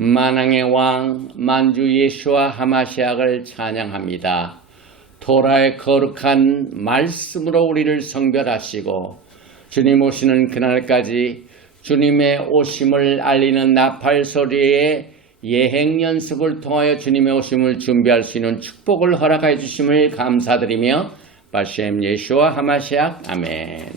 만왕의 왕 만주 예수와 하마시약을 찬양합니다. 토라의 거룩한 말씀으로 우리를 성별하시고 주님 오시는 그날까지 주님의 오심을 알리는 나팔 소리의 예행 연습을 통하여 주님의 오심을 준비할 수 있는 축복을 허락해 주심을 감사드리며 바셈 예수와 하마시약 아멘.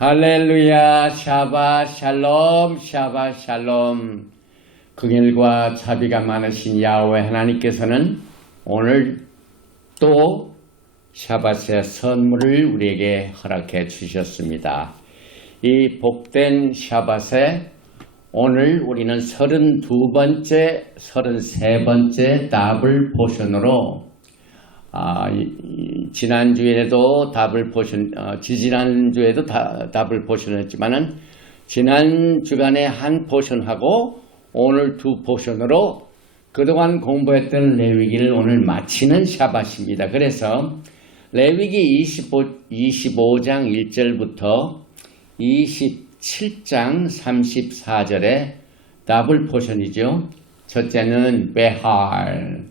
할렐루야. 샤ባት 샬롬. 샤ባት 샬롬. 긍휼과 자비가 많으신 야훼 하나님께서는 오늘 또 샤밧의 선물을 우리에게 허락해 주셨습니다. 이 복된 샤밧에 오늘 우리는 32번째, 33번째 더블 포션으로 지난주에도 더블 포션, 지지난주에도 더블 포션을 했지만은 지난 주간에 한 포션하고 오늘 두 포션으로 그동안 공부했던 레위기를 오늘 마치는 샤밧입니다. 그래서 레위기 25장 1절부터 27장 34절에 더블 포션이죠. 첫째는 베할,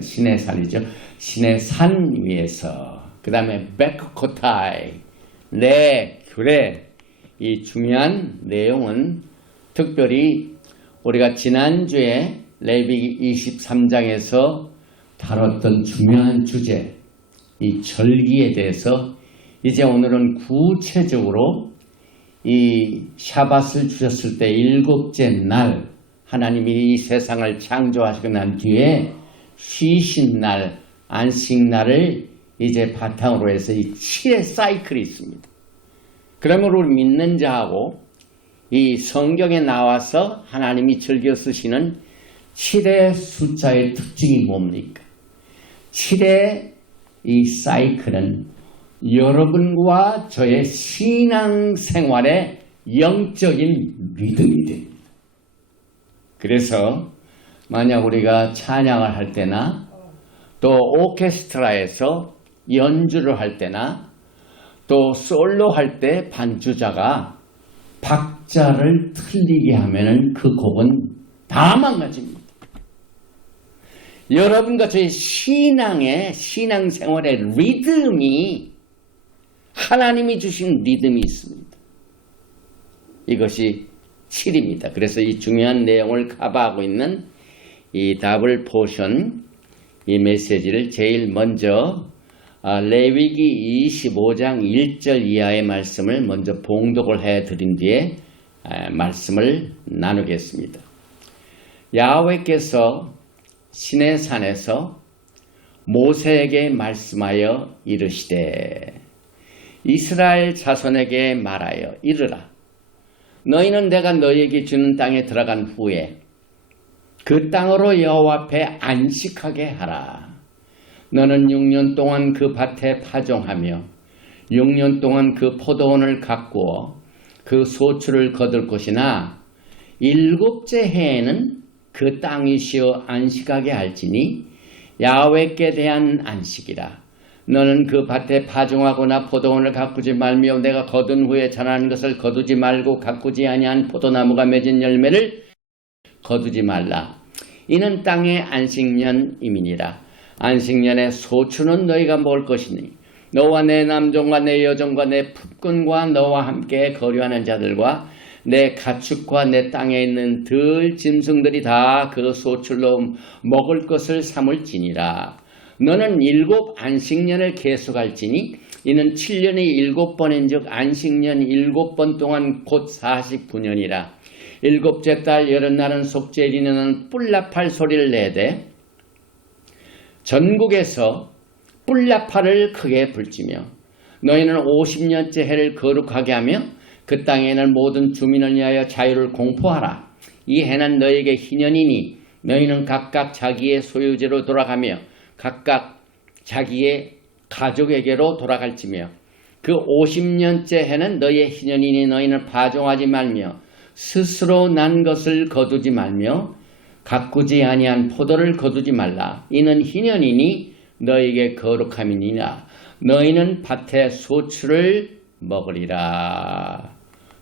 신의 산이죠. 신의 산 위에서. 그 다음에 베크코타이, 내 규례. 이 중요한 내용은 특별히 우리가 지난주에 레위기 23장에서 다뤘던 중요한 주제, 이 절기에 대해서 이제 오늘은 구체적으로 이 샤밧을 주셨을 때 일곱째 날 하나님이 이 세상을 창조하시고 난 뒤에 쉬신 날, 안식날을 이제 바탕으로 해서 이 7의 사이클이 있습니다. 그러면 우리 믿는 자하고 이 성경에 나와서 하나님이 즐겨 쓰시는 7의 숫자의 특징이 뭡니까? 7의 이 사이클은 여러분과 저의 신앙생활의 영적인 리듬이 됩니다. 그래서 만약 우리가 찬양을 할 때나 또 오케스트라에서 연주를 할 때나 또 솔로 할 때 반주자가 박자를 틀리게 하면은 그 곡은 다 망가집니다. 여러분과 저의 신앙생활의 리듬이 하나님이 주신 리듬이 있습니다. 이것이 7입니다. 그래서 이 중요한 내용을 커버하고 있는 이 더블 포션 이 메시지를 제일 먼저 레위기 25장 1절 이하의 말씀을 먼저 봉독을 해드린 뒤에 말씀을 나누겠습니다. 야훼께서 시내 산에서 모세에게 말씀하여 이르시되 이스라엘 자손에게 말하여 이르라. 너희는 내가 너희에게 주는 땅에 들어간 후에 그 땅으로 여호와 앞에 안식하게 하라. 너는 6년 동안 그 밭에 파종하며 6년 동안 그 포도원을 가꾸어 그 소출을 거둘 것이나 7째 해에는 그 땅이 쉬어 안식하게 할지니 야훼께 대한 안식이라. 너는 그 밭에 파종하거나 포도원을 가꾸지 말며 내가 거둔 후에 자라는 것을 거두지 말고 가꾸지 아니한 포도나무가 맺은 열매를 거두지 말라. 이는 땅의 안식년임이니라. 안식년의 소출은 너희가 먹을 것이니 너와 내 남종과 내 여종과 내 품꾼과 너와 함께 거류하는 자들과 내 가축과 내 땅에 있는 들 짐승들이 다 그 소출로 먹을 것을 삼을지니라. 너는 7 안식년을 계속할지니 이는 7년이 7번인즉 안식년 7번 동안 곧 49년이라. 일곱째 달 여름날은 속죄일이는 뿔나팔 소리를 내되 전국에서 뿔나팔을 크게 불지며 너희는 50년째 해를 거룩하게 하며 그 땅에 있는 모든 주민을 위하여 자유를 공포하라. 이 해는 너희에게 희년이니 너희는 각각 자기의 소유지로 돌아가며 각각 자기의 가족에게로 돌아갈지며 그 50년째 해는 너희의 희년이니 너희는 파종하지 말며 스스로 난 것을 거두지 말며 가꾸지 아니한 포도를 거두지 말라. 이는 희년이니 너희에게 거룩함이니라. 너희는 밭의 소출을 먹으리라.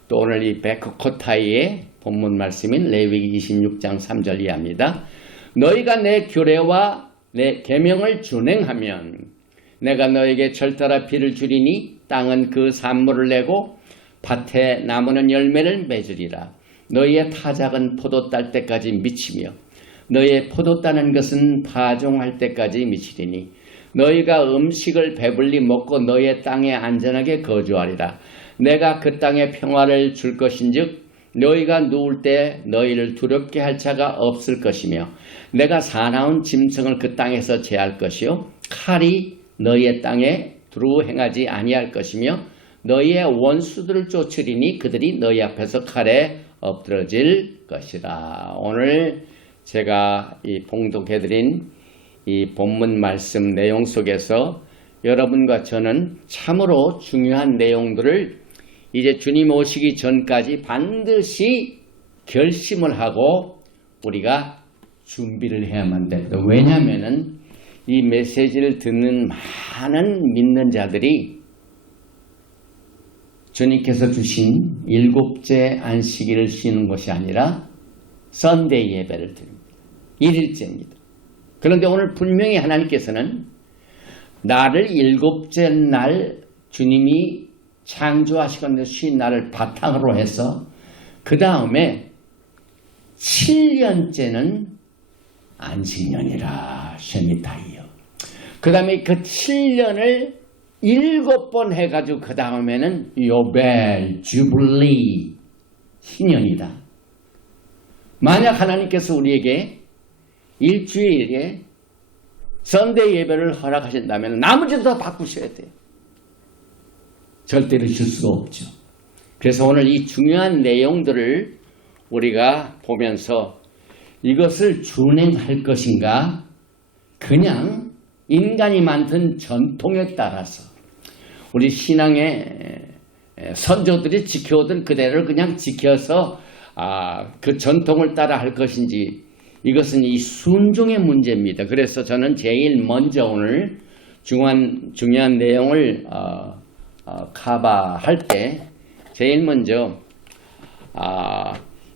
또 오늘 이 베크코타이의 본문 말씀인 레위기 26장 3절 이하입니다. 너희가 내 규례와 내 계명을 준행하면 내가 너에게 절따라 비를 주리니 땅은 그 산물을 내고 밭에 나무는 열매를 맺으리라. 너희의 타작은 포도 딸 때까지 미치며 너희의 포도 따는 것은 파종할 때까지 미치리니 너희가 음식을 배불리 먹고 너희의 땅에 안전하게 거주하리라. 내가 그 땅에 평화를 줄 것인즉 너희가 누울 때 너희를 두렵게 할 자가 없을 것이며 내가 사나운 짐승을 그 땅에서 제할 것이요 칼이 너희의 땅에 두루 행하지 아니할 것이며 너희의 원수들을 쫓으리니 그들이 너희 앞에서 칼에 엎드러질 것이라. 오늘 제가 이 봉독해드린 이 본문 말씀 내용 속에서 여러분과 저는 참으로 중요한 내용들을 이제 주님 오시기 전까지 반드시 결심을 하고 우리가 준비를 해야만 됩니다. 왜냐하면 이 메시지를 듣는 많은 믿는 자들이 주님께서 주신 일곱째 안식일을 쉬는 것이 아니라 썬데이 예배를 드립니다. 1일째입니다. 그런데 오늘 분명히 하나님께서는 나를 일곱째 날 주님이 창조하시건대 쉰 날을 바탕으로 해서 그 다음에 7년째는 안식년이라 쉐미타이요. 그 다음에 그 7년을 7번 해가지고 그 다음에는 요벨, 주블리, 희년이다. 만약 하나님께서 우리에게 일주일에 썬데이 예배를 허락하신다면 나머지도 다 바꾸셔야 돼요. 절대로 줄 수가 없죠. 그래서 오늘 이 중요한 내용들을 우리가 보면서 이것을 준행할 것인가 그냥 인간이 만든 전통에 따라서 우리 신앙의 선조들이 지켜오던 그대로 그냥 지켜서 그 전통을 따라 할 것인지 이것은 이 순종의 문제입니다. 그래서 저는 제일 먼저 오늘 중요한 내용을 커버할 때 제일 먼저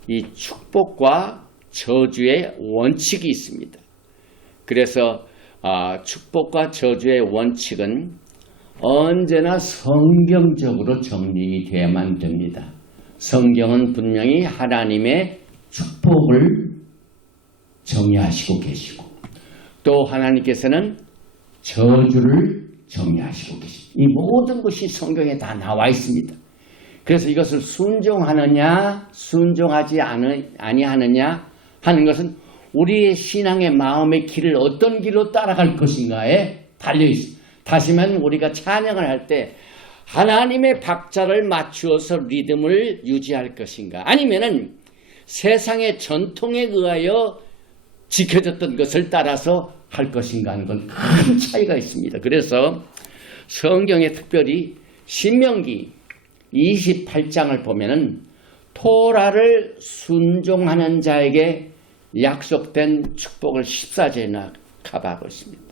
이 축복과 저주의 원칙이 있습니다. 그래서 축복과 저주의 원칙은 언제나 성경적으로 정리되어야만 됩니다. 성경은 분명히 하나님의 축복을 정의하시고 계시고 또 하나님께서는 저주를 정의하시고 계십니다. 이 모든 것이 성경에 다 나와 있습니다. 그래서 이것을 순종하느냐 순종하지 아니하느냐 하는 것은 우리의 신앙의 마음의 길을 어떤 길로 따라갈 것인가에 달려있습니다. 다시 말하면 우리가 찬양을 할 때 하나님의 박자를 맞추어서 리듬을 유지할 것인가 아니면은 세상의 전통에 의하여 지켜졌던 것을 따라서 할 것인가 하는 건 큰 차이가 있습니다. 그래서 성경에 특별히 신명기 28장을 보면은 토라를 순종하는 자에게 약속된 축복을 14절이나 커버하고 있습니다.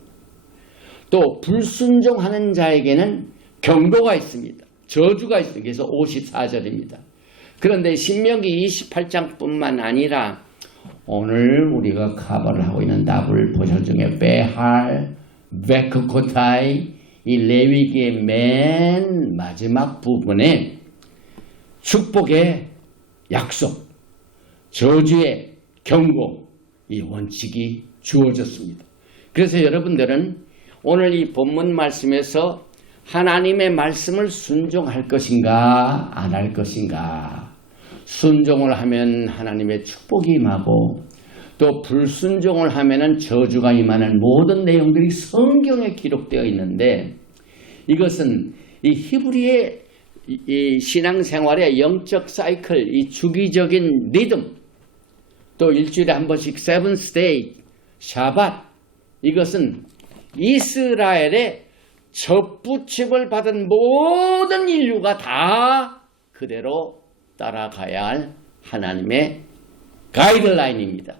또 불순종하는 자에게는 경고가 있습니다. 저주가 있습니다. 그래서 54절입니다. 그런데 신명기 28장뿐만 아니라 오늘 우리가 커버를 하고 있는 나불 보절 중에 베할, 베크코타이 이 레위기의 맨 마지막 부분에 축복의 약속, 저주의 경고 이 원칙이 주어졌습니다. 그래서 여러분들은 오늘 이 본문 말씀에서 하나님의 말씀을 순종할 것인가 안 할 것인가 순종을 하면 하나님의 축복이 임하고 또 불순종을 하면 저주가 임하는 모든 내용들이 성경에 기록되어 있는데 이것은 이 히브리의 이 신앙생활의 영적 사이클, 이 주기적인 리듬, 또 일주일에 한 번씩 세븐스 데이, 샤밧, 이것은 이스라엘의 접붙임을 받은 모든 인류가 다 그대로 따라가야 할 하나님의 가이드라인입니다.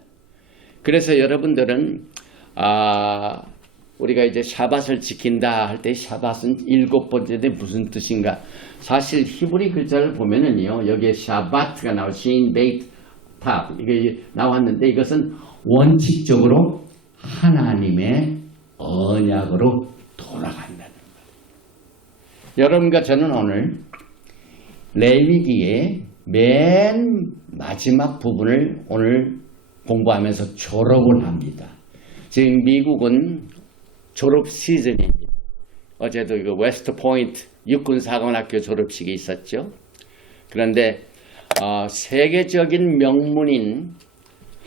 그래서 여러분들은 우리가 이제 샤밧을 지킨다 할 때 샤밧은 7번째인데 무슨 뜻인가? 사실 히브리 글자를 보면은요, 여기에 샤바트가 나와, 신, 베이트, 탑 이게 나왔는데 이것은 원칙적으로 하나님의 언약으로 돌아간다는 거예요. 여러분과 저는 오늘 레위기의 맨 마지막 부분을 오늘 공부하면서 졸업을 합니다. 지금 미국은 졸업 시즌입니다. 어제도 이거 웨스트 포인트 육군사관학교 졸업식이 있었죠. 그런데 세계적인 명문인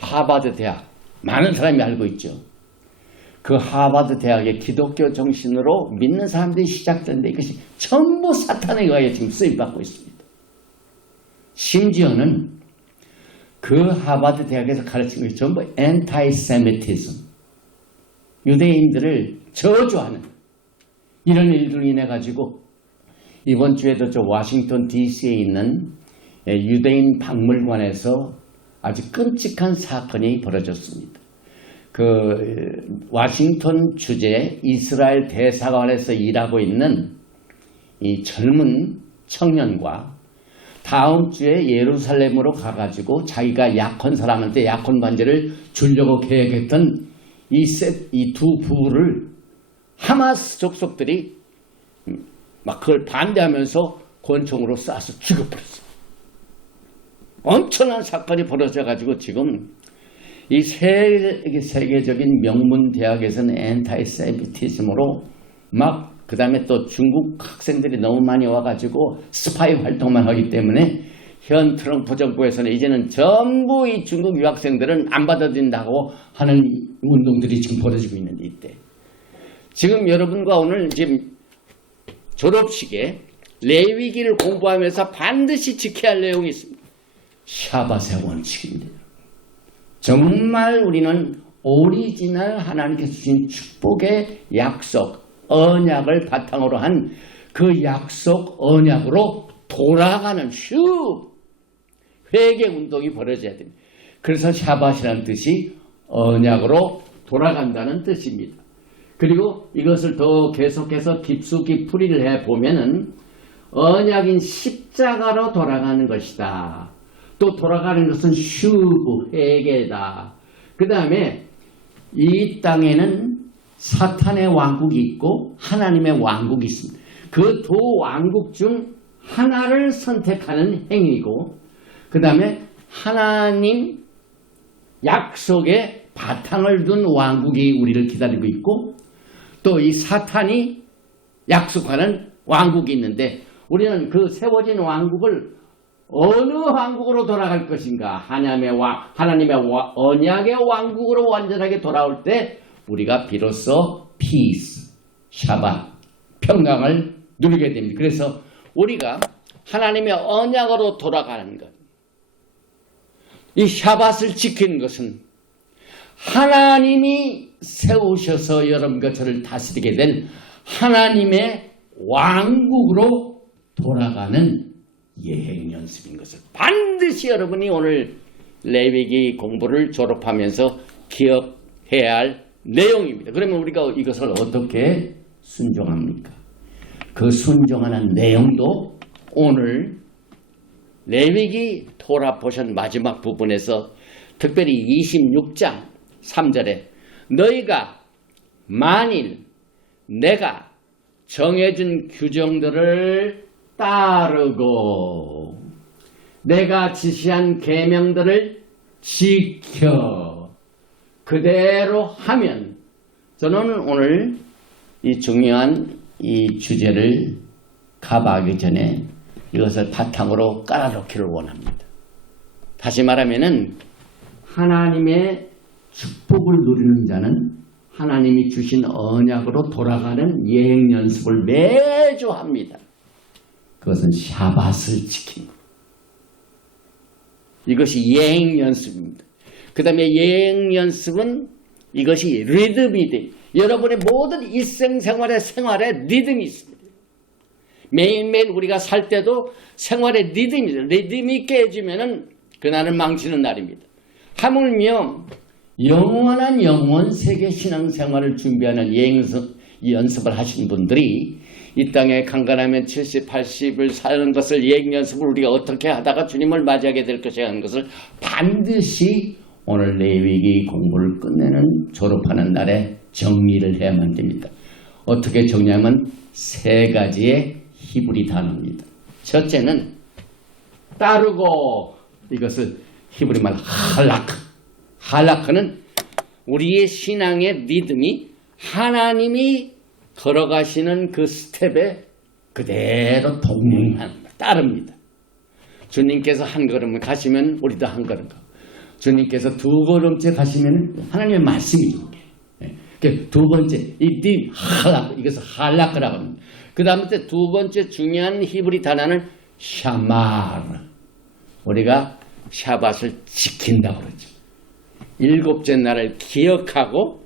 하버드 대학, 많은 사람이 알고 있죠. 그 하버드 대학의 기독교 정신으로 믿는 사람들이 시작됐는데 이것이 전부 사탄에 의하여 지금 쓰임받고 있습니다. 심지어는 그 하버드 대학에서 가르친 것이 전부 엔타이세미티즘, 유대인들을 저주하는 이런 일들로 인해 가지고 이번 주에도 저 워싱턴 DC에 있는 유대인 박물관에서 아주 끔찍한 사건이 벌어졌습니다. 그 워싱턴 주재 이스라엘 대사관에서 일하고 있는 이 젊은 청년과 다음 주에 예루살렘으로 가가지고 자기가 약혼 사람한테 약혼 반지를 주려고 계획했던 이 두 부부를 하마스 족속들이 막 그걸 반대하면서 권총으로 쏴서 죽여버렸어요. 엄청난 사건이 벌어져가지고 지금 이 세계적인 명문 대학에서는 엔타이세미티즘으로 막 그 다음에 또 중국 학생들이 너무 많이 와가지고 스파이 활동만 하기 때문에 현 트럼프 정부에서는 이제는 전부 이 중국 유학생들은 안 받아들인다고 하는 운동들이 지금 벌어지고 있는데 이때 지금 여러분과 오늘 지금 졸업식에 레위기를 공부하면서 반드시 지켜야 할 내용이 있습니다. 샤밧의 원칙입니다. 정말 우리는 오리지널 하나님께서 주신 축복의 약속, 언약을 바탕으로 한 그 약속 언약으로 돌아가는 회개 운동이 벌어져야 됩니다. 그래서 샤밧이라는 뜻이 언약으로 돌아간다는 뜻입니다. 그리고 이것을 더 계속해서 깊숙이 풀이를 해보면은 언약인 십자가로 돌아가는 것이다. 또 돌아가는 것은 회개다. 그 다음에 이 땅에는 사탄의 왕국이 있고 하나님의 왕국이 있습니다. 그 두 왕국 중 하나를 선택하는 행위고 그 다음에 하나님 약속에 바탕을 둔 왕국이 우리를 기다리고 있고 또 이 사탄이 약속하는 왕국이 있는데 우리는 그 세워진 왕국을 어느 왕국으로 돌아갈 것인가? 하나님의 언약의 왕국으로 완전하게 돌아올 때 우리가 비로소 peace, 샤밧, 평강을 누리게 됩니다. 그래서 우리가 하나님의 언약으로 돌아가는 것, 이 샤밧을 지키는 것은 하나님이 세우셔서 여러분과 저를 다스리게 된 하나님의 왕국으로 돌아가는 예행 연습인 것을 반드시 여러분이 오늘 레위기 공부를 졸업하면서 기억해야 할 내용입니다. 그러면 우리가 이것을 어떻게 순종합니까? 그 순종하는 내용도 오늘 레위기 토라 포션 마지막 부분에서 특별히 26장 3절에 너희가 만일 내가 정해준 규정들을 따르고 내가 지시한 계명들을 지켜 그대로 하면 저는 오늘 이 중요한 이 주제를 가봐하기 전에 이것을 바탕으로 깔아놓기를 원합니다. 다시 말하면은 하나님의 축복을 누리는 자는 하나님이 주신 언약으로 돌아가는 여행 연습을 매주 합니다. 그것은 샤밧을 지키는 것. 이것이 여행 연습입니다. 그 다음에 여행 연습은 이것이 리듬이 돼. 여러분의 모든 일생생활의 생활에 리듬이 있습니다. 매일매일 우리가 살 때도 생활의 리듬이 깨지면은 그날은 망치는 날입니다. 하물며 영원한 영원 세계 신앙생활을 준비하는 여행 연습을 하신 분들이 이 땅에 강건하면 70, 80을 사는 것을 여행 연습을 우리가 어떻게 하다가 주님을 맞이하게 될 것이야 하는 것을 반드시 오늘 레위기 공부를 끝내는 졸업하는 날에 정리를 해야만 됩니다. 어떻게 정리하면 세 가지의 히브리 단어입니다. 첫째는 따르고, 이것을 히브리말 할라크. 할라크는 우리의 신앙의 리듬이 하나님이 걸어가시는 그 스텝에 그대로 동행합니다. 따릅니다. 주님께서 한 걸음 가시면 우리도 한 걸음 가고, 주님께서 두 걸음째 가시면 하나님의 말씀이죠. 두 번째, 이 할라크, 이것을 할라크라고 합니다. 그 다음에 두 번째 중요한 히브리 단어는 샤마르. 우리가 샤밧을 지킨다고 그러죠. 일곱째 날을 기억하고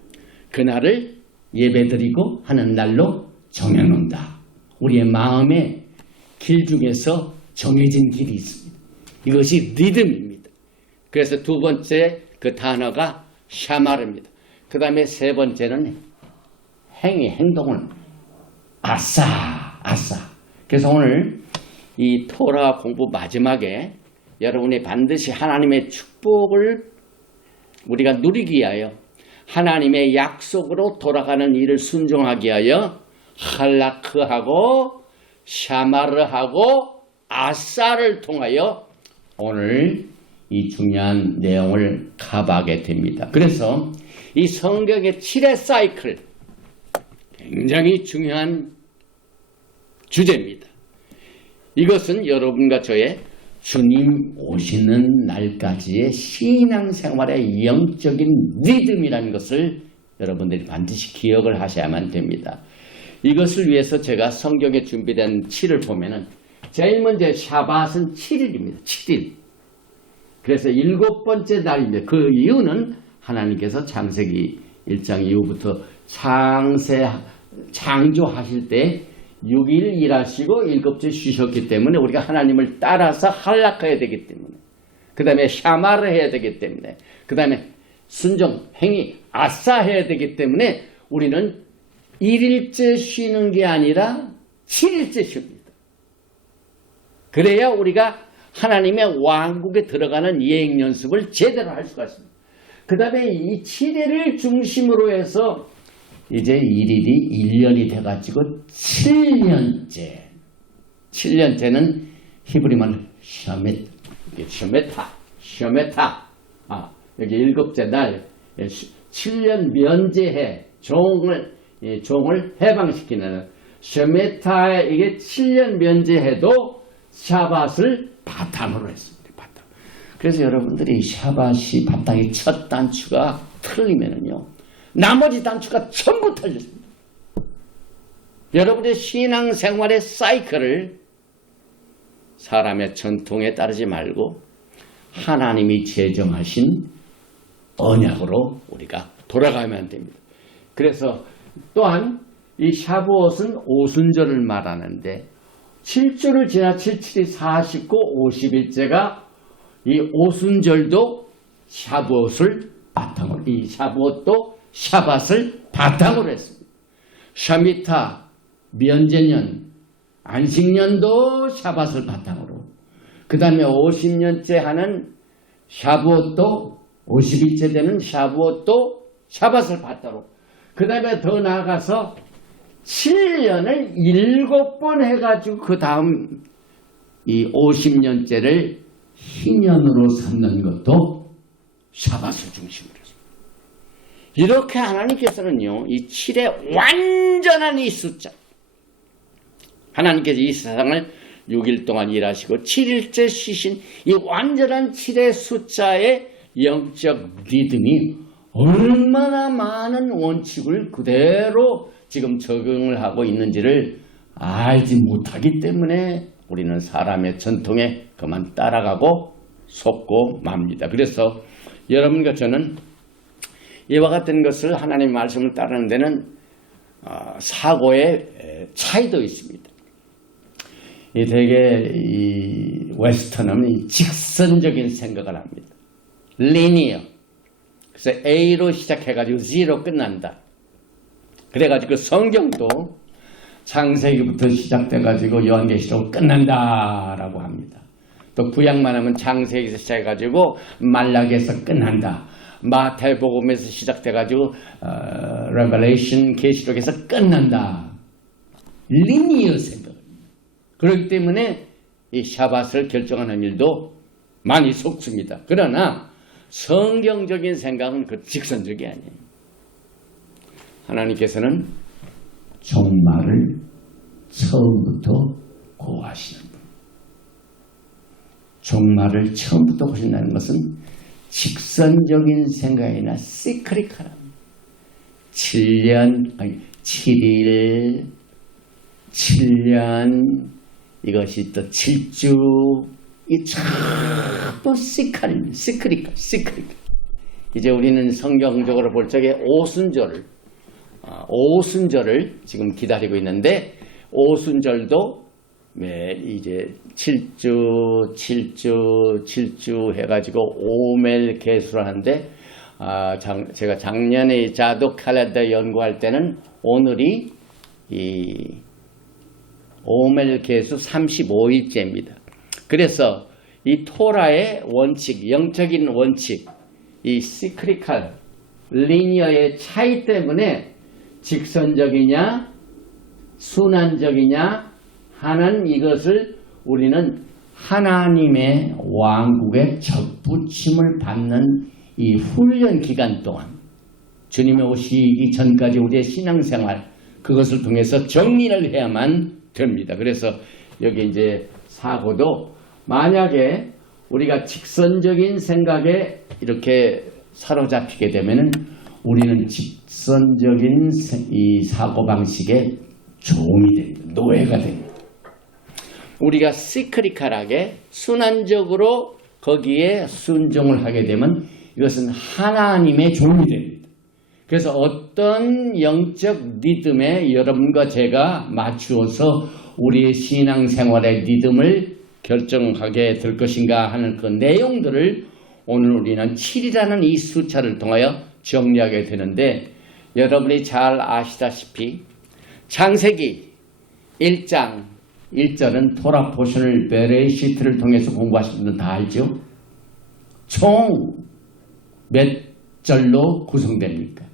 그날을 예배드리고 하는 날로 정해놓는다. 우리의 마음의 길 중에서 정해진 길이 있습니다. 이것이 리듬입니다. 그래서 두 번째 그 단어가 샤마르입니다. 그 다음에 세 번째는 행동을 아싸. 그래서 오늘 이 토라 공부 마지막에 여러분이 반드시 하나님의 축복을 우리가 누리기 위하여 하나님의 약속으로 돌아가는 일을 순종하기 위하여 할라크하고 샤마르하고 아싸를 통하여 오늘 이 중요한 내용을 커버하게 됩니다. 그래서 이 성경의 7의 사이클 굉장히 중요한 주제입니다. 이것은 여러분과 저의 주님 오시는 날까지의 신앙생활의 영적인 리듬이라는 것을 여러분들이 반드시 기억을 하셔야만 됩니다. 이것을 위해서 제가 성경에 준비된 7을 보면은 제일 먼저 샤밧은 7일입니다. 7일. 그래서 일곱 번째 날입니다. 그 이유는 하나님께서 창세기 1장 이후부터 창조하실 때 6일 일하시고 7째 쉬셨기 때문에 우리가 하나님을 따라서 할락해야 되기 때문에, 그 다음에 샤마를 해야 되기 때문에, 그 다음에 순종, 행위, 아싸 해야 되기 때문에 우리는 1일째 쉬는 게 아니라 7일째 쉽니다. 그래야 우리가 하나님의 왕국에 들어가는 여행 연습을 제대로 할 수가 있습니다. 그 다음에 이 7일을 중심으로 해서 이제 1일이 1년이 돼가지고 7년째는 히브리말 셔메타. 여기 일곱째 날 7년 면제해 종을 해방시키는 셔메타. 이게 7년 면제해도 샤밧을 바탕으로 했습니다. 그래서 여러분들이 샤밧이 바탕이 첫 단추가 틀리면은요, 나머지 단추가 전부 틀렸습니다. 여러분의 신앙생활의 사이클을 사람의 전통에 따르지 말고 하나님이 제정하신 언약으로 우리가 돌아가면 됩니다. 그래서 또한 이 샤브옷은 오순절을 말하는데 7주를 지나 77이 49, 50일째가 이 오순절도 샤브옷을 바탕으로, 이 샤브옷도 샤밧을 바탕으로 했습니다. 샤미타, 면제년, 안식년도 샤밧을 바탕으로, 그 다음에 50년째 하는 샤브옷도, 50일째 되는 샤브옷도 샤밧을 바탕으로, 그 다음에 더 나아가서 7년을 7번 해가지고 그 다음 이 50년째를 희년으로 삼는 것도 샤밧을 중심으로 했습니다. 이렇게 하나님께서는요, 이 7의 완전한 이 숫자, 하나님께서 이 세상을 6일 동안 일하시고 7일째 쉬신 이 완전한 7의 숫자의 영적 리듬이 얼마나 많은 원칙을 그대로 지금 적용을 하고 있는지를 알지 못하기 때문에 우리는 사람의 전통에 그만 따라가고 속고 맙니다. 그래서 여러분과 저는 이와 같은 것을 하나님의 말씀을 따르는 데는 사고의 차이도 있습니다. 되게 이 웨스턴은 직선적인 생각을 합니다. 리니어. 그래서 A로 시작해가지고 Z로 끝난다. 그래가지고 성경도 창세기부터 시작돼가지고 요한계시록 끝난다라고 합니다. 또 구약만 하면 창세기에서 시작해가지고 말라기에서 끝난다. 마태복음에서 시작돼가지고 레벨레이션 계시록에서 끝난다. 리니어 생각. 그렇기 때문에 이 샤밧을 결정하는 일도 많이 속습니다. 그러나 성경적인 생각은 그 직선적이 아니에요. 하나님께서는 종말을 처음부터 고하시는 분. 종말을 처음부터 보신다는 것은 직선적인 생각이나 시크릿하라. 7일, 7년, 이것이 또 7주, 이 전부 시크릿. 이제 우리는 성경적으로 볼 적에 오순절을 지금 기다리고 있는데, 오순절도 이제 7주 해가지고 오멜 개수를 하는데, 제가 작년에 자독 칼렌더 연구할 때는 오늘이 이 오멜 개수 35일째입니다. 그래서 이 토라의 원칙, 영적인 원칙, 이 시크리칼, 리니어의 차이 때문에 직선적이냐, 순환적이냐 하는 이것을 우리는 하나님의 왕국의 접붙임을 받는 이 훈련 기간 동안 주님의 오시기 전까지 우리의 신앙생활 그것을 통해서 정리를 해야만 됩니다. 그래서 여기 이제 사고도 만약에 우리가 직선적인 생각에 이렇게 사로잡히게 되면은 우리는 직선적인 이 사고방식에 종이 됩니다. 노예가 됩니다. 우리가 시크리칼하게 순환적으로 거기에 순종을 하게 되면 이것은 하나님의 종이 됩니다. 그래서 어떤 영적 리듬에 여러분과 제가 맞추어서 우리의 신앙생활의 리듬을 결정하게 될 것인가 하는 그 내용들을 오늘 우리는 7이라는 이 숫자를 통하여 정리하게 되는데, 여러분이 잘 아시다시피 창세기 1장 1절은 토라 포션을 베레시트를 통해서 공부하신 분들 다 알죠? 총 몇 절로 구성됩니까?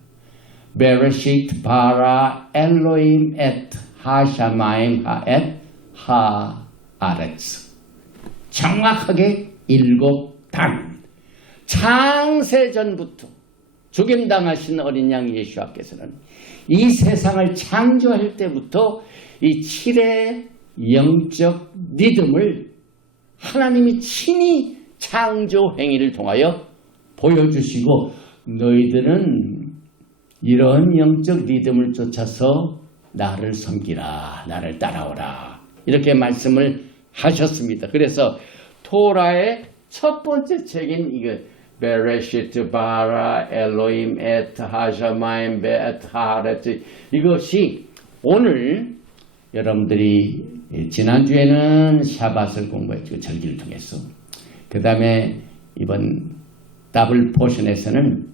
베레시트 바라 엘로임 엣 하샤마임 하엣 하아레츠. 정확하게 7단. 창세전부터 죽임당하신 어린 양 예수와께서는 이 세상을 창조할 때부터 이 7의 영적 리듬을 하나님이 친히 창조 행위를 통하여 보여주시고, 너희들은 이런 영적 리듬을 쫓아서 나를 섬기라, 나를 따라오라, 이렇게 말씀을 하셨습니다. 그래서 토라의 첫 번째 책인 이거 베레시트 바라 엘로임 엣 하샤마임 베엣 하레츠, 이것이 오늘 여러분들이 지난주에는 샤밧을 공부했죠. 절기를 통해서. 그 다음에 이번 더블 포션에서는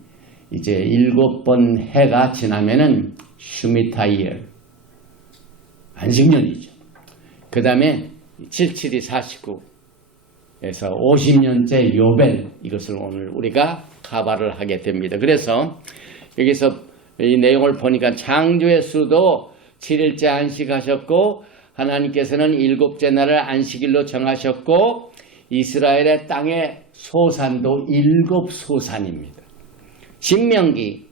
이제 7번 해가 지나면은 슈미타이어 안식년이죠. 그 다음에 77이 49에서 50년째 요벨, 이것을 오늘 우리가 카바를 하게 됩니다. 그래서 여기서 이 내용을 보니까 창조의 수도 7일째 안식하셨고, 하나님께서는 7째 날을 안식일로 정하셨고, 이스라엘의 땅의 소산도 7소산입니다. 신명기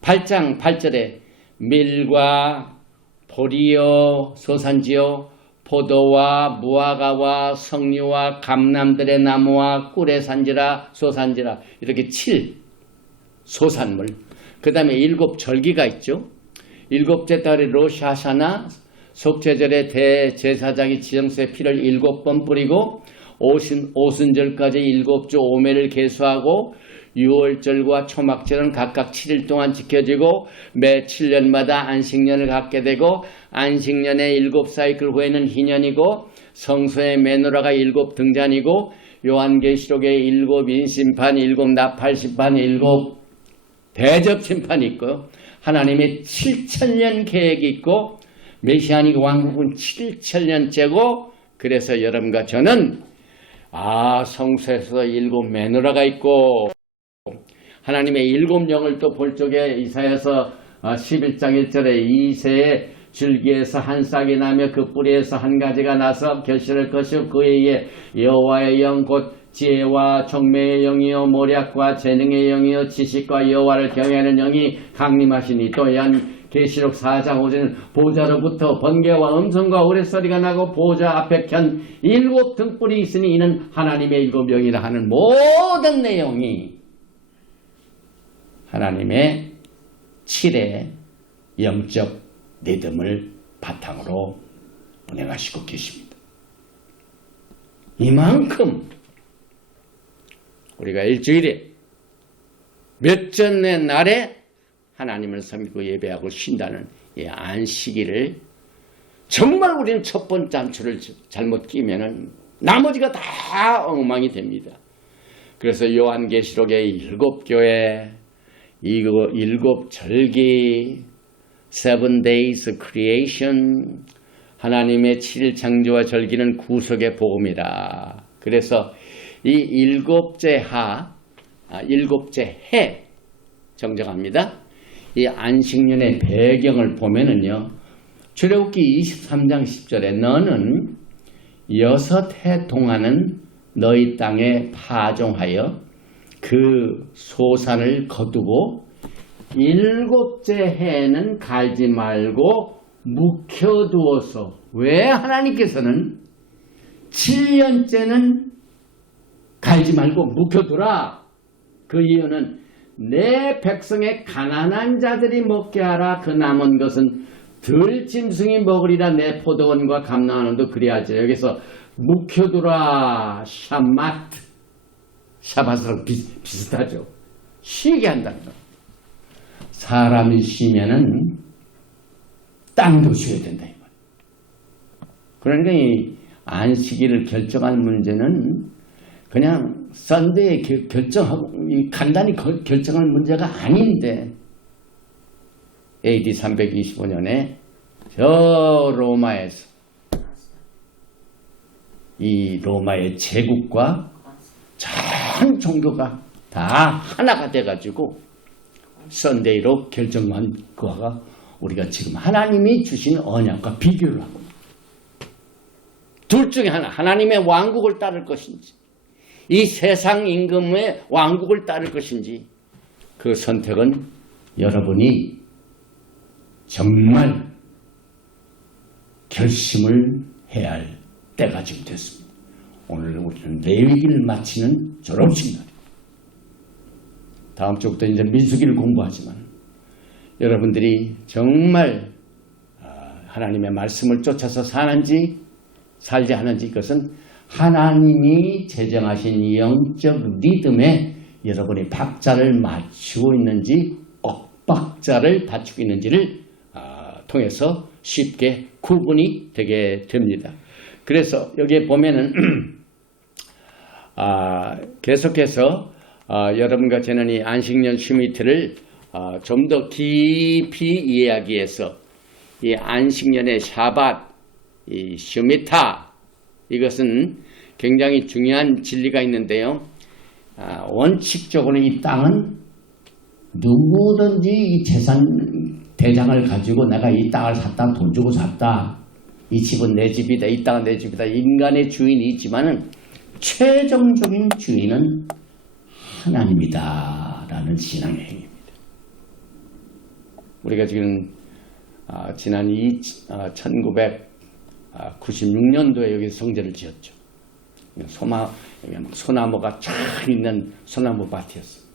8장 8절에 밀과 보리요 소산지요, 포도와 무화과와 석류와 감람들의 나무와 꿀의 산지라 소산지라 이렇게 7소산물. 그 다음에 7절기가 있죠. 7째 달에 로샤샤나 속죄절에 대제사장이 지정세 피를 7번 뿌리고 오순절까지 7주 오매를 계수하고 6월절과 초막절은 각각 7일 동안 지켜지고 매 7년마다 안식년을 갖게 되고 안식년의 7사이클 후에는 희년이고 성소의 메노라가 7등잔이고 요한계시록의 7인심판, 7나팔심판, 7대접심판이 있고 하나님의 7천년 계획이 있고 메시아닉 왕국은 7천년째고 그래서 여러분과 저는 성소에서 7메노라가 있고 하나님의 7영을 또 볼 적에 이사야서 11장 1절에 이새의 줄기에서 한 싹이 나며 그 뿌리에서 한 가지가 나서 결실할 것이요 그에 의해 여호와의 영 곧 지혜와 총명의 영이요 모략과 재능의 영이요 지식과 여호와를 경외하는 영이 강림하시니 또 계시록 4장 5절은 보좌로부터 번개와 음성과 우레소리가 나고 보좌 앞에 켠 7등불이 있으니 이는 하나님의 7영이라 하는 모든 내용이 하나님의 7의 영적 리듬을 바탕으로 운행하시고 계십니다. 이만큼 우리가 일주일에 몇 전의 날에 하나님을 섬기고 예배하고 쉰다는 이 안식일을 정말 우리는 첫 번째 단추를 잘못 끼면은 나머지가 다 엉망이 됩니다. 그래서 요한계시록의 7교회, 7절기, 7 days creation, 하나님의 7일 창조와 절기는 구속의 복음이라. 그래서 이 7째 해 정정합니다. 이 안식년의 배경을 보면은요. 출애굽기 23장 10절에 너는 6해 동안은 너희 땅에 파종하여 그 소산을 거두고 7째 해에는 갈지 말고 묵혀두어서 왜 하나님께서는 7년째는 갈지 말고 묵혀두라. 그 이유는 내 백성의 가난한 자들이 먹게 하라. 그 남은 것은 들짐승이 먹으리라. 내 포도원과 감람원도 그리하지. 여기서 묵혀두라. 샤밧이랑 비슷하죠. 쉬게 한다는 거. 사람이 쉬면은 땅도 쉬어야 된다. 그러니까 이 안식일을 결정할 문제는 그냥 썬데이에 결정하고 간단히 결정할 문제가 아닌데 AD 325년에 저 로마에서 이 로마의 제국과 전 종교가 다 하나가 돼가지고 썬데이로 결정한 거가 우리가 지금 하나님이 주신 언약과 비교를 하고 둘 중에 하나님의 왕국을 따를 것인지 이 세상 임금의 왕국을 따를 것인지 그 선택은 여러분이 정말 결심을 해야 할 때가 지금 됐습니다. 오늘 우리는 레위기를 마치는 졸업식 날입니다. 다음 주부터 이제 민수기를 공부하지만 여러분들이 정말 하나님의 말씀을 쫓아서 사는지 살지 않은지 이것은 하나님이 제정하신 영적 리듬에 여러분이 박자를 맞추고 있는지 엇박자를 다투고 있는지를 통해서 쉽게 구분이 되게 됩니다. 그래서 여기에 보면은 계속해서 여러분과 저는 이 안식년 슈미트를 좀 더 깊이 이해하기 위해서 이 안식년의 샤밧, 이 슈미타 이것은 굉장히 중요한 진리가 있는데요. 원칙적으로 이 땅은 누구든지 이 재산 대장을 가지고 내가 이 땅을 샀다, 돈 주고 샀다, 이 집은 내 집이다, 이 땅은 내 집이다, 인간의 주인이 있지만은 최종적인 주인은 하나님이다 라는 신앙의 행위입니다. 우리가 지금 지난 1900 96년도에 여기 성전을 지었죠. 소나무가 쫙 있는 소나무 밭이었어.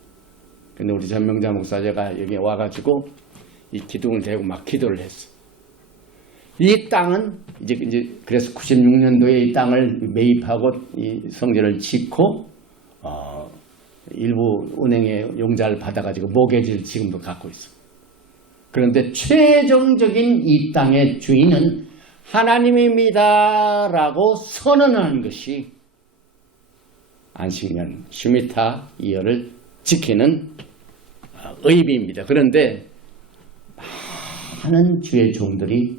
근데 우리 전명자 목사제가 여기 와가지고 이 기둥을 대고 막 기도를 했어. 이 땅은 이제 그래서 96년도에 이 땅을 매입하고 이 성전을 짓고 일부 은행의 용자를 받아가지고 모계지를 지금도 갖고 있어. 그런데 최종적인 이 땅의 주인은 하나님입니다라고 선언하는 것이 안식년 슈미타 이어를 지키는 의미입니다. 그런데 많은 주의 종들이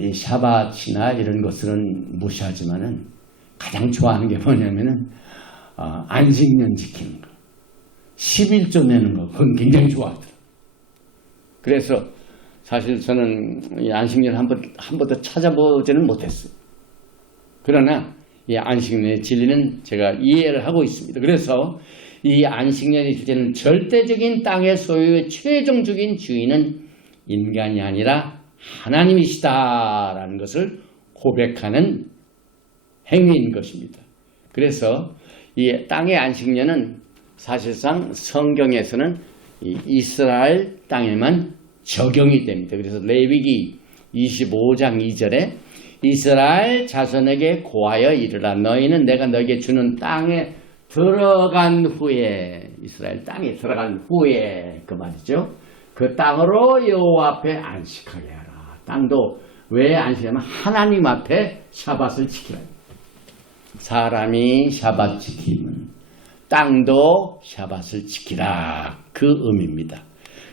이 샤밧이나 이런 것들은 무시하지만은 가장 좋아하는 게 뭐냐면은 안식년 지키는 거, 11조 내는 거, 그건 굉장히 좋아하더라고요. 그래서 사실 저는 이 안식년 한 번도 찾아보지는 못했어요. 그러나 이 안식년의 진리는 제가 이해를 하고 있습니다. 그래서 이 안식년의 주제는 절대적인 땅의 소유의 최종적인 주인은 인간이 아니라 하나님이시다라는 것을 고백하는 행위인 것입니다. 그래서 이 땅의 안식년은 사실상 성경에서는 이 이스라엘 땅에만 적용이 됩니다. 그래서 레위기 25장 2절에 이스라엘 자손에게 고하여 이르라. 너희는 내가 너에게 주는 땅에 들어간 후에, 이스라엘 땅에 들어간 후에 그 말이죠. 그 땅으로 여호와 앞에 안식하게 하라. 땅도 왜 안식하면 하나님 앞에 샤밧을 지키라. 사람이 샤밧 지키면 땅도 샤밧을 지키라. 그 의미입니다.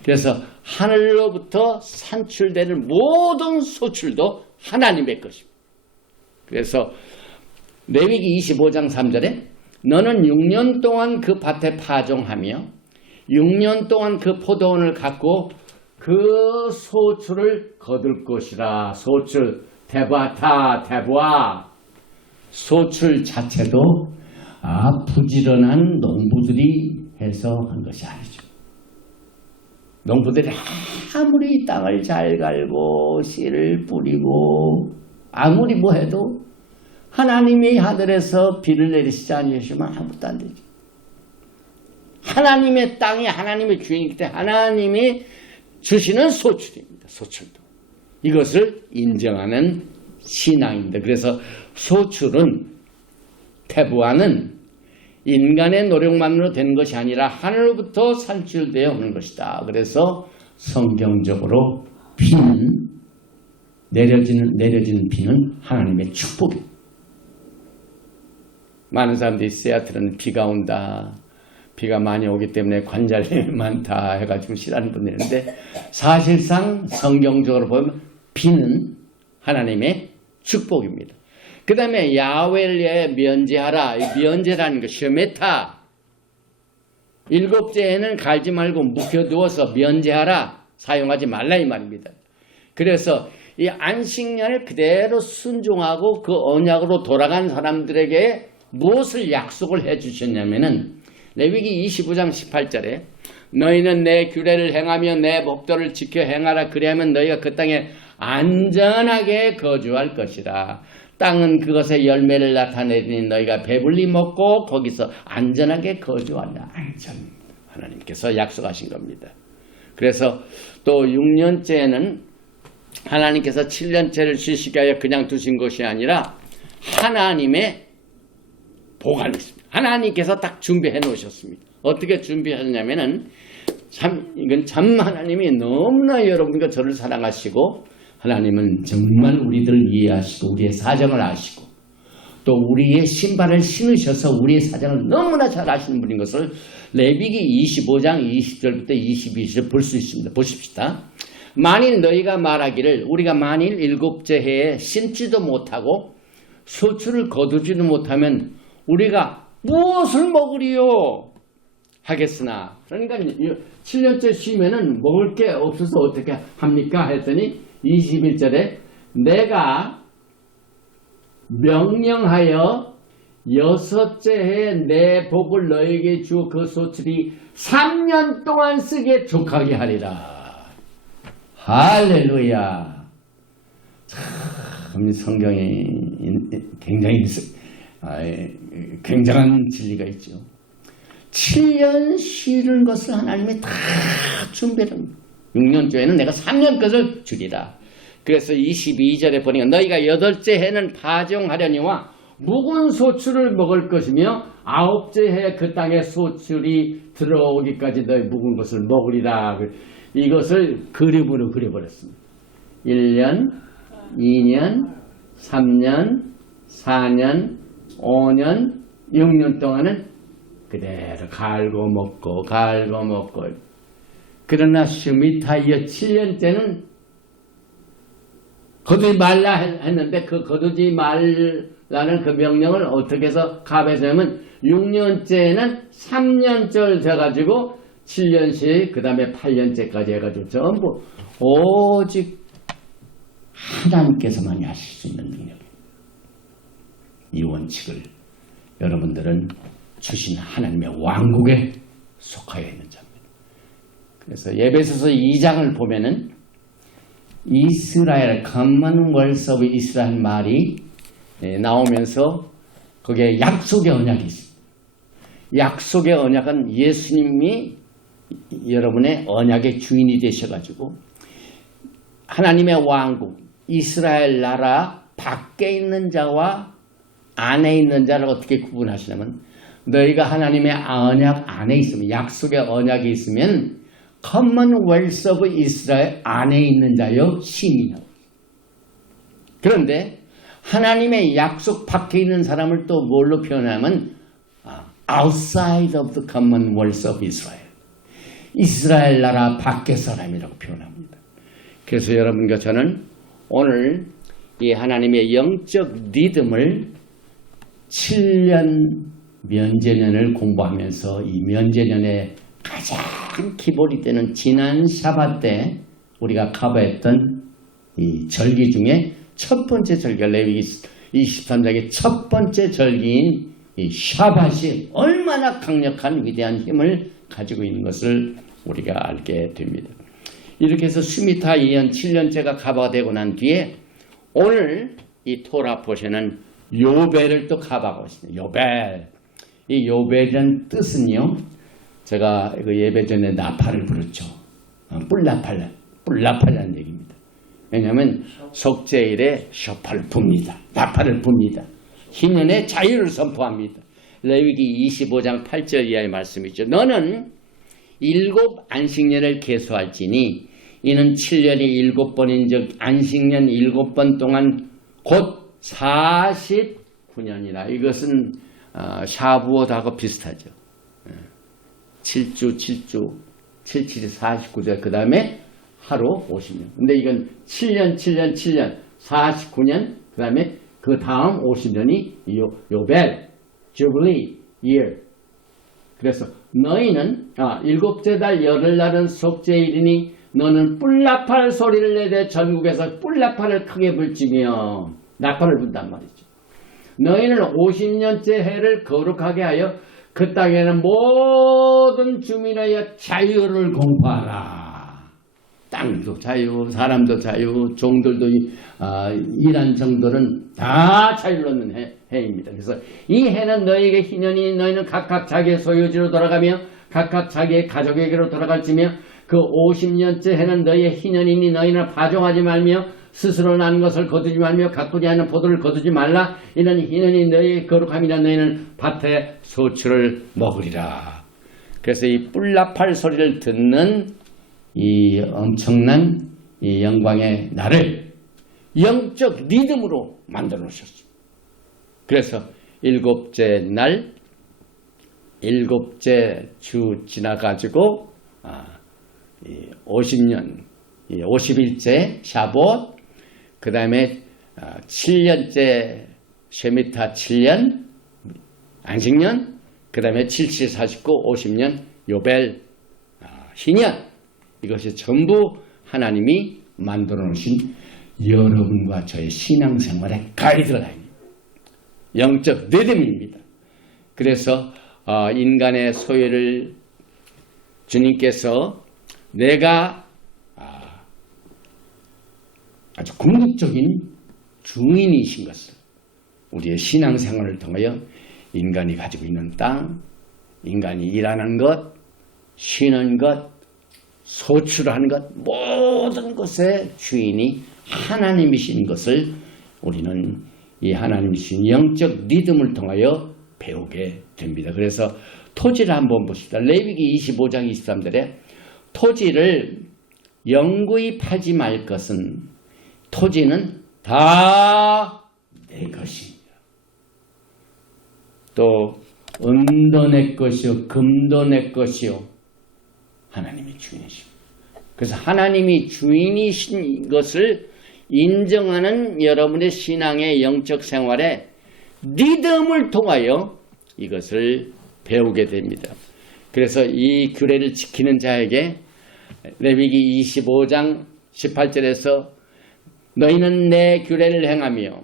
그래서 하늘로부터 산출되는 모든 소출도 하나님의 것입니다. 그래서 레위기 25장 3절에 너는 6년 동안 그 밭에 파종하며 6년 동안 그 포도원을 갖고 그 소출을 거둘 것이라. 소출 대부아 소출 자체도 부지런한 농부들이 해서 한 것이 아니죠. 농부들이 아무리 땅을 잘 갈고 씨를 뿌리고 아무리 뭐 해도 하나님이 하늘에서 비를 내리시지 않으시면 아무것도 안 되죠. 하나님의 땅이 하나님의 주인이기 때문에 하나님이 주시는 소출입니다. 소출도. 이것을 인정하는 신앙입니다. 그래서 소출은 태부하는 인간의 노력만으로 된 것이 아니라 하늘로부터 산출되어 오는 것이다. 그래서 성경적으로 비는 내려지는 비는 하나님의 축복입니다. 많은 사람들이 시애틀은 비가 온다. 비가 많이 오기 때문에 관절이 많다 해가지고 싫어하는 분들이 있는데 사실상 성경적으로 보면 비는 하나님의 축복입니다. 그 다음에 야훼를 면제하라. 면제라는 것, 쉐메타. 7째에는 갈지 말고 묵혀두어서 면제하라. 사용하지 말라 이 말입니다. 그래서 이 안식년을 그대로 순종하고 그 언약으로 돌아간 사람들에게 무엇을 약속을 해주셨냐면은 레위기 25장 18절에 너희는 내 규례를 행하며 내 법도를 지켜 행하라. 그리하면 너희가 그 땅에 안전하게 거주할 것이라. 땅은 그것의 열매를 나타내니 너희가 배불리 먹고 거기서 안전하게 거주하라. 안전입니다. 하나님께서 약속하신 겁니다. 그래서 또 6년째에는 하나님께서 7년째를 쉬시게 하여 그냥 두신 것이 아니라 하나님의 보관이 있습니다. 하나님께서 딱 준비해 놓으셨습니다. 어떻게 준비하셨냐면은 이건 참 하나님이 너무나 여러분과 저를 사랑하시고 하나님은 정말 우리들을 이해하시고 우리의 사정을 아시고 또 우리의 신발을 신으셔서 우리의 사정을 너무나 잘 아시는 분인 것을 레위기 25장 20절부터 22절 볼 수 있습니다. 보십시다. 만일 너희가 말하기를 우리가 만일 7째 해에 심지도 못하고 소출을 거두지도 못하면 우리가 무엇을 먹으리요 하겠으나, 그러니까 7년째 쉬면은 먹을 게 없어서 어떻게 합니까 했더니 21절에 내가 명령하여 6째 해에 내 복을 너에게 주어 그 소출이 3년 동안 쓰게 족하게 하리라. 할렐루야. 참 성경에 굉장히 굉장한 진리가 있죠. 7년 쉬는 것을 하나님이 다 준비를 합니다. 6년 주에는 내가 3년 것을 주리라. 그래서 22절에 보니까 너희가 8째 해는 파종하려니와 묵은 소출을 먹을 것이며 9째 해 그 땅에 소출이 들어오기까지 너희 묵은 것을 먹으리라. 이것을 그림으로 그려버렸습니다. 1년, 2년, 3년, 4년, 5년, 6년 동안은 그대로 갈고 먹고 그러나 슈미타이어 7년째는 거두지 말라 했는데 그 거두지 말라는 그 명령을 어떻게 해서 가베냐면 6년째는 3년절 돼가지고 7년씩 그 다음에 8년째까지 해가지고 전부 오직 하나님께서만이 하실 수 있는 능력이에요. 이 원칙을 여러분들은 주신 하나님의 왕국에 속하여 있는 자입니다. 그래서 에베소서 2장을 보면은 이스라엘 커먼웰스 오브 이스라엘 말이 나오면서 거기에 약속의 언약이 있습니다. 약속의 언약은 예수님이 여러분의 언약의 주인이 되셔가지고 하나님의 왕국 이스라엘 나라 밖에 있는 자와 안에 있는 자를 어떻게 구분하시냐면 너희가 하나님의 언약 안에 있으면 약속의 언약이 있으면 커먼웰스 오브 이스라엘 안에 있는 자여 시민이라고. 그런데 하나님의 약속 밖에 있는 사람을 또 뭘로 표현하면 outside of the commonwealth of Israel. 이스라엘 나라 밖의 사람이라고 표현합니다. 그래서 여러분과 저는 오늘 이 하나님의 영적 리듬을 7년 면제년을 공부하면서 이 면제년의 가장 기본이 되는 지난 샤밧 때 우리가 커버했던 이 절기 중에 첫 번째 절기가 레위기 23장의 첫 번째 절기인 이 샤밧이 얼마나 강력한 위대한 힘을 가지고 있는 것을 우리가 알게 됩니다. 이렇게 해서 슈미타 2년 7년째가 커버가 되고 난 뒤에 오늘 이 토라 포션은 요벨을 또 커버하고 있습니다. 요벨. 이 요벨이라는 뜻은요. 제가 그 예배 전에 나팔을 불었죠. 뿔나팔이라는 얘기입니다. 왜냐하면 속죄일에 쇼파를 붑니다. 나팔을 붑니다. 희년의 자유를 선포합니다. 레위기 25장 8절 이하의 말씀이죠. 너는 7 안식년을 계수할지니 이는 7년이 7번인 즉 안식년 7번 동안 곧 49년이라. 이것은 샤부옷하고 비슷하죠. 7주 77이 49주 그 다음에 하루 50년. 근데 이건 7년 49년 그 다음에 그 다음 50년이 요벨 주블리 year. 그래서 너희는 7째 달 열흘날은 속죄일이니 너는 뿔나팔 소리를 내되 전국에서 뿔나팔을 크게 불지며 나팔을 분단 말이죠. 너희는 50년째 해를 거룩하게 하여 그 땅에는 모든 주민의 자유를 공포하라. 땅도 자유, 사람도 자유, 종들도 일한 정도는 다 자유를 얻는 해입니다. 그래서 이 해는 너희에게 희년이 너희는 각각 자기의 소유지로 돌아가며 각각 자기의 가족에게로 돌아갈지며 그 50년째 해는 너희의 희년이니 너희는 파종하지 말며 스스로 난 것을 거두지 말며 가꾸지 않는 포도를 거두지 말라. 이는 희년이 너희의 거룩함이라. 너희는 밭에 소출을 먹으리라. 그래서 이 뿔나팔 소리를 듣는 이 엄청난 이 영광의 날을 영적 리듬으로 만들어 놓으셨습니다. 그래서 7째 날 7째 주 지나가지고 50년 50일째 샤봇 그 다음에 7년째 쉐미타 7년 안식년 그 다음에 77, 49, 50년 요벨 희년. 이것이 전부 하나님이 만들어 놓으신 여러분과 저의 신앙생활의 가이드라인입니다. 영적 리듬입니다. 그래서 인간의 소유를 주님께서 내가 아주 궁극적인 주인이신 것을 우리의 신앙생활을 통하여 인간이 가지고 있는 땅, 인간이 일하는 것, 쉬는 것, 소출하는 것, 모든 것의 주인이 하나님이신 것을 우리는 이 하나님이신 영적 리듬을 통하여 배우게 됩니다. 그래서 토지를 한번 보십시다. 레위기 25장 23절에 토지를 영구히 팔지 말 것은 토지는 다 내 것입니다. 또 은도 내 것이요 금도 내 것이요 하나님이 주인이십니다. 그래서 하나님이 주인이신 것을 인정하는 여러분의 신앙의 영적 생활에 리듬을 통하여 이것을 배우게 됩니다. 그래서 이 규례를 지키는 자에게 레위기 25장 18절에서 너희는 내 규례를 행하며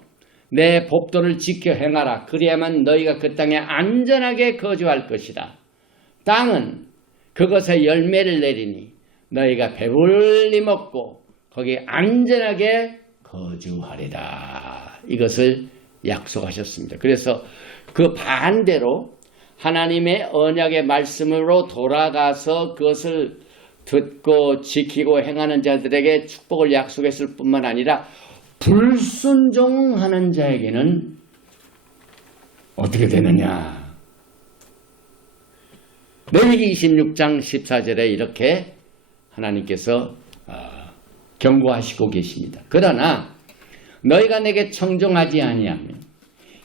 내 법도를 지켜 행하라. 그래야만 너희가 그 땅에 안전하게 거주할 것이다. 땅은 그것의 열매를 내리니 너희가 배불리 먹고 거기에 안전하게 거주하리라. 이것을 약속하셨습니다. 그래서 그 반대로 하나님의 언약의 말씀으로 돌아가서 그것을 듣고 지키고 행하는 자들에게 축복을 약속했을 뿐만 아니라 불순종하는 자에게는 어떻게 되느냐. 레위기 26장 14절에 이렇게 하나님께서 경고하시고 계십니다. 그러나 너희가 내게 청종하지 아니하며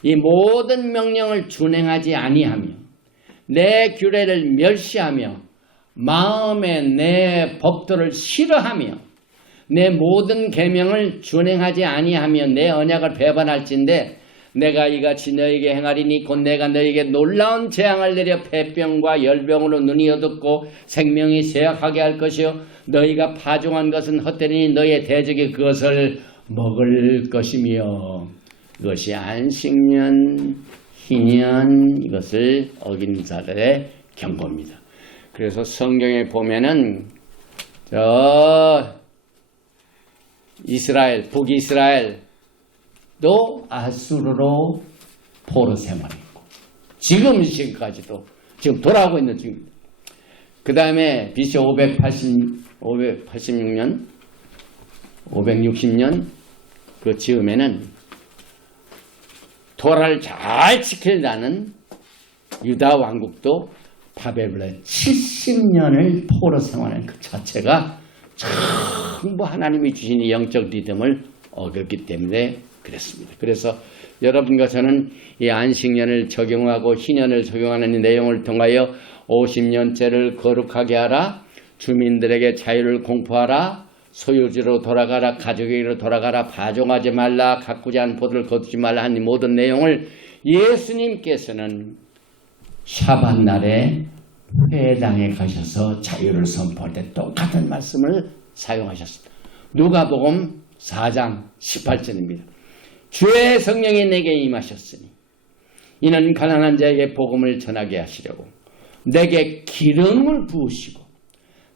이 모든 명령을 준행하지 아니하며 내 규례를 멸시하며 마음에 내 법도를 싫어하며 내 모든 계명을 준행하지 아니하며 내 언약을 배반할진대 내가 이같이 너희에게 행하리니 곧 내가 너희에게 놀라운 재앙을 내려 폐병과 열병으로 눈이 어둡고 생명이 쇠약하게 할 것이요 너희가 파종한 것은 헛되니 너희의 대적이 그것을 먹을 것이며 이것이 안식년, 희년 이것을 어긴 자들의 경고입니다. 그래서 성경에 보면은 이스라엘, 북이스라엘도 아수르로 포로 생활했고 지금까지도 지금 돌아오고 있는 중입니다. 그 다음에 BC 560년 그 즈음에는 토라를 잘 지키려는 유다 왕국도 바벨론에 70년을 포로 생활하는 그 자체가 전부 하나님이 주신 이 영적 리듬을 어겼기 때문에 그랬습니다. 그래서 여러분과 저는 이 안식년을 적용하고 희년을 적용하는 이 내용을 통하여 50년째를 거룩하게 하라, 주민들에게 자유를 공포하라, 소유지로 돌아가라, 가족에게로 돌아가라, 파종하지 말라, 가꾸지 않은 포도를 거두지 말라 하는 모든 내용을 예수님께서는 샤밧날에 회당에 가셔서 자유를 선포할 때 똑같은 말씀을 사용하셨습니다. 누가복음 4장 18절입니다. 주의 성령이 내게 임하셨으니 이는 가난한 자에게 복음을 전하게 하시려고 내게 기름을 부으시고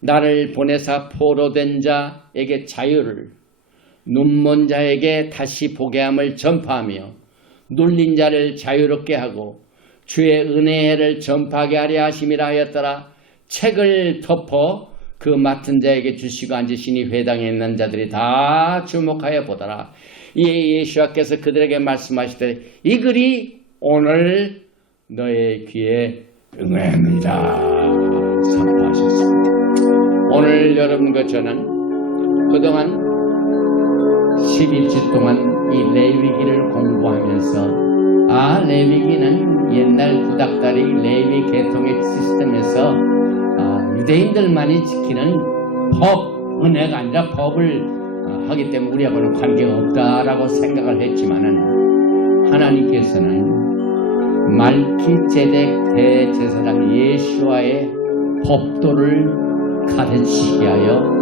나를 보내사 포로된 자에게 자유를 눈먼 자에게 다시 보게 함을 전파하며 눌린 자를 자유롭게 하고 주의 은혜를 전파하게 하려 하심이라 하였더라. 책을 덮어 그 맡은 자에게 주시고 앉으시니 회당에 있는 자들이 다 주목하여 보더라. 이에 예수께서 그들에게 말씀하시되 이 글이 오늘 너의 귀에 응하느니라 선포하셨습니다. 오늘 여러분과 저는 그동안 11주 동안 이 레위기를 공부하면서 레위기는 옛날 구닥다리 레위 계통의 시스템에서 유대인들만이 지키는 은혜가 아니라 법을 하기 때문에 우리하고는 관계가 없다라고 생각을 했지만은 하나님께서는 말키제덱 대제사장 예수와의 법도를 가르치게 하여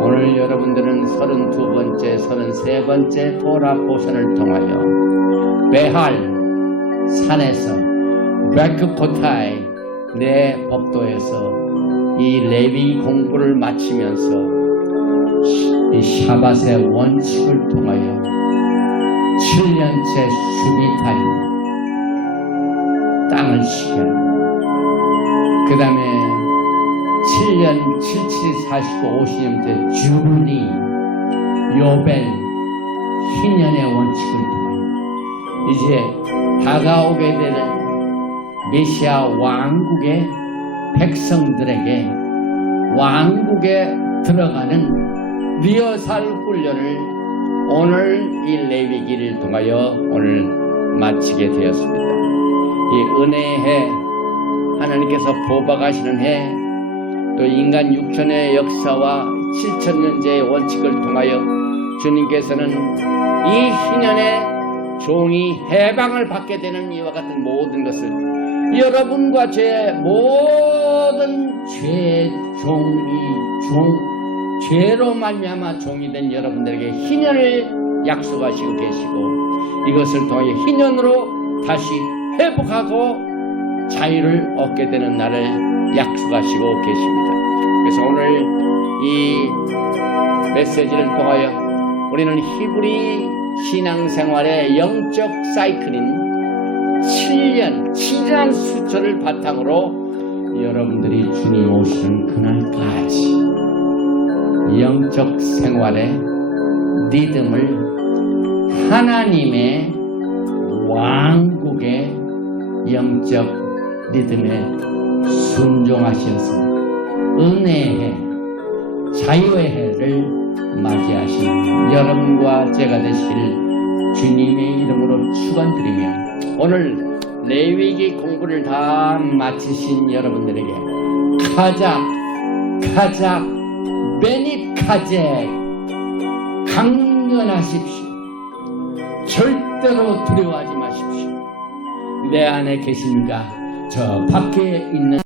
오늘 여러분들은 32번째, 33번째 토라 포션을 통하여 베할 산에서 베크코타이 내 법도에서 이 레위 공부를 마치면서 이 샤밧의 원칙을 통하여 7년째 수비타임 땅을 쉬게 합니다. 그 다음에 7년 77, 49, 50년째 주니 요벨 희년의 원칙을 통해 이제 다가오게 되는 메시아 왕국의 백성들에게 왕국에 들어가는 리허설 훈련을 오늘 이 레위기를 통하여 오늘 마치게 되었습니다. 이 은혜의 해, 하나님께서 보박하시는 해, 또 인간 육천의 역사와 7천년제의 원칙을 통하여 주님께서는 이 희년의 종이 해방을 받게 되는 이와 같은 모든 것을 여러분과 제 모든 죄로 말미암아 종이 된 여러분들에게 희년을 약속하시고 계시고 이것을 통하여 희년으로 다시 회복하고 자유를 얻게 되는 날을 약속하시고 계십니다. 그래서 오늘 이 메시지를 통하여 우리는 히브리 신앙생활의 영적 사이클인 7년, 지난 수초를 바탕으로 여러분들이 주님 오시는 그날까지 영적 생활의 리듬을 하나님의 왕국의 영적 리듬에 순종하셔서 은혜의 해, 자유의 해를 맞이하시는 여러분과 제가 되실 주님의 이름으로 축원드리며 오늘 레위기 공부를 다 마치신 여러분들에게 카작 베니카제 강건하십시오. 절대로 두려워하지 마십시오. 내 안에 계신가 저 밖에 있는